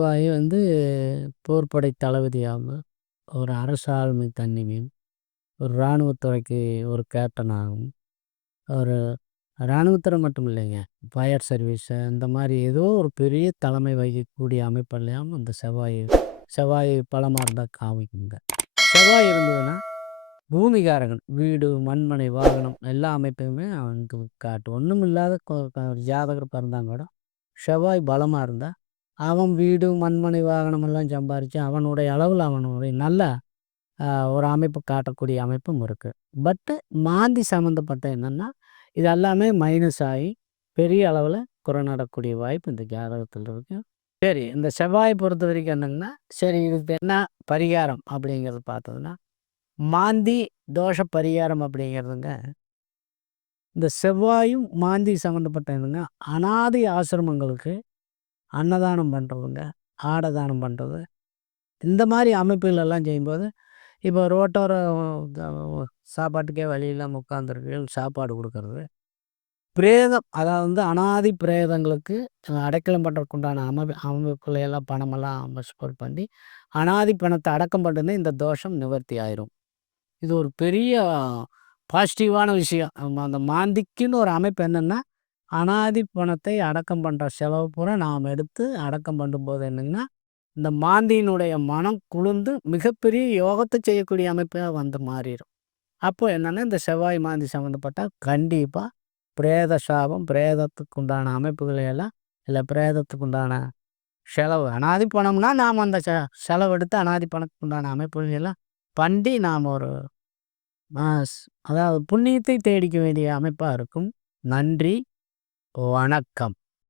செவ்வாய் போர்ப்படை தளபதியாகவும், ஒரு அரசு ஆளுமை தன்மையும், ஒரு இராணுவத்துறைக்கு ஒரு கேப்டனாகவும், ஒரு இராணுவத்தில மட்டும் இல்லைங்க. ஃபயர் சர்வீஸ் இந்த மாரி ஏதோ ஒரு பெரிய தலைமை வகிக்கக்கூடிய அமைப்பெல்லாம் அந்த செவ்வாய் செவ்வாய் பலமா இருந்தா காமிக்குங்க. செவ்வாய் இருந்ததுன்னா, பூமிகாரகன். வீடு, மண்மனை, வாகனம் எல்லா அமைப்பையுமே அவனுக்கு காட்டும். ஒண்ணுமில்லாத ஒரு ஜாதகர் பிறந்தாங்க கூட, செவ்வாய் பலமா இருந்தா, அவன் வீடு, மண்மனை, வாகனம் எல்லாம் சம்பாரிச்சு, அவனுடைய அளவுல அவனுடைய நல்ல அ ஒரு அமைப்பு காட்டக்கூடிய அமைப்பும் இருக்கு. பட்டு மாந்தி சம்மந்தப்பட்ட என்னன்னா, இது எல்லாமே மைனஸ் ஆயி, பெரிய அளவுல குறைநடக்கூடிய வாய்ப்பு இந்த ஜாதகத்தில இருக்கு. சரி, இந்த செவ்வாய பொறுத்தவரைக்கும் என்னங்கன்னா, சரி இதுக்கு என்ன பரிகாரம் அப்படிங்கிறது பார்த்தோம்னா, மாந்தி தோஷ பரிகாரம் அப்படிங்கிறதுங்க, இந்த செவ்வாயும் மாந்தி சம்மந்தப்பட்ட இதுங்க, அநாதை ஆசிரமங்களுக்கு அன்னதானம் பண்றதுங்க, ஆட தானம் பண்றது, இந்த மாரி அமைப்புகள் எல்லாம் செய்யும்போது, இப்போ ரோட்டோர த சாப்பாட்டுக்கே வழி இல்லாம உட்காந்துருக்கு சாப்பாடு குடுக்கறது. பிரேதம் அதாவது அனாதை பிரேதங்களுக்கு அடைக்கலம் பண்றதுக்கு உண்டான அமைப்புகளை எல்லாம் பணமெல்லாம் ஸ்போர்ட் பண்ணி, அனாதை பணத்த அடக்கம் பண்ணுனா இந்த தோஷம் நிவர்த்தி ஆயிரும். இது ஒரு பெரிய பாசிட்டிவான விஷயம். அந்த மாந்திக்குன்னு ஒரு அமைப்பு என்னன்னா, அனாதை பணத்தை அடக்கம் பண்ற செலவு பூரா நாம் எடுத்து அடக்கம் பண்ணும்போது என்னங்கன்னா, இந்த மாந்தியினுடைய மனம் குளிர்ந்து மிகப்பெரிய யோகத்த செய்யக்கூடிய அமைப்பா மாறிரும். அப்போ என்னன்னா, இந்த செவ்வாய் மாந்தி சம்மந்தப்பட்டா கண்டிப்பா பிரேத சாபம், பிரேதத்துக்கு உண்டான அமைப்புகளை எல்லாம் இல்ல பிரேதத்துக்கு உண்டான செலவு அனாதை பணம்னா, நாம் அந்த செலவெடுத்து அனாதை பணத்துக்கு உண்டான அமைப்புகளை எல்லாம் பண்ணி நாம் ஒரு மாஸ் அதாவது புண்ணியத்தை தேடிக்க வேண்டிய அமைப்பா இருக்கும். நன்றி, வணக்கம்.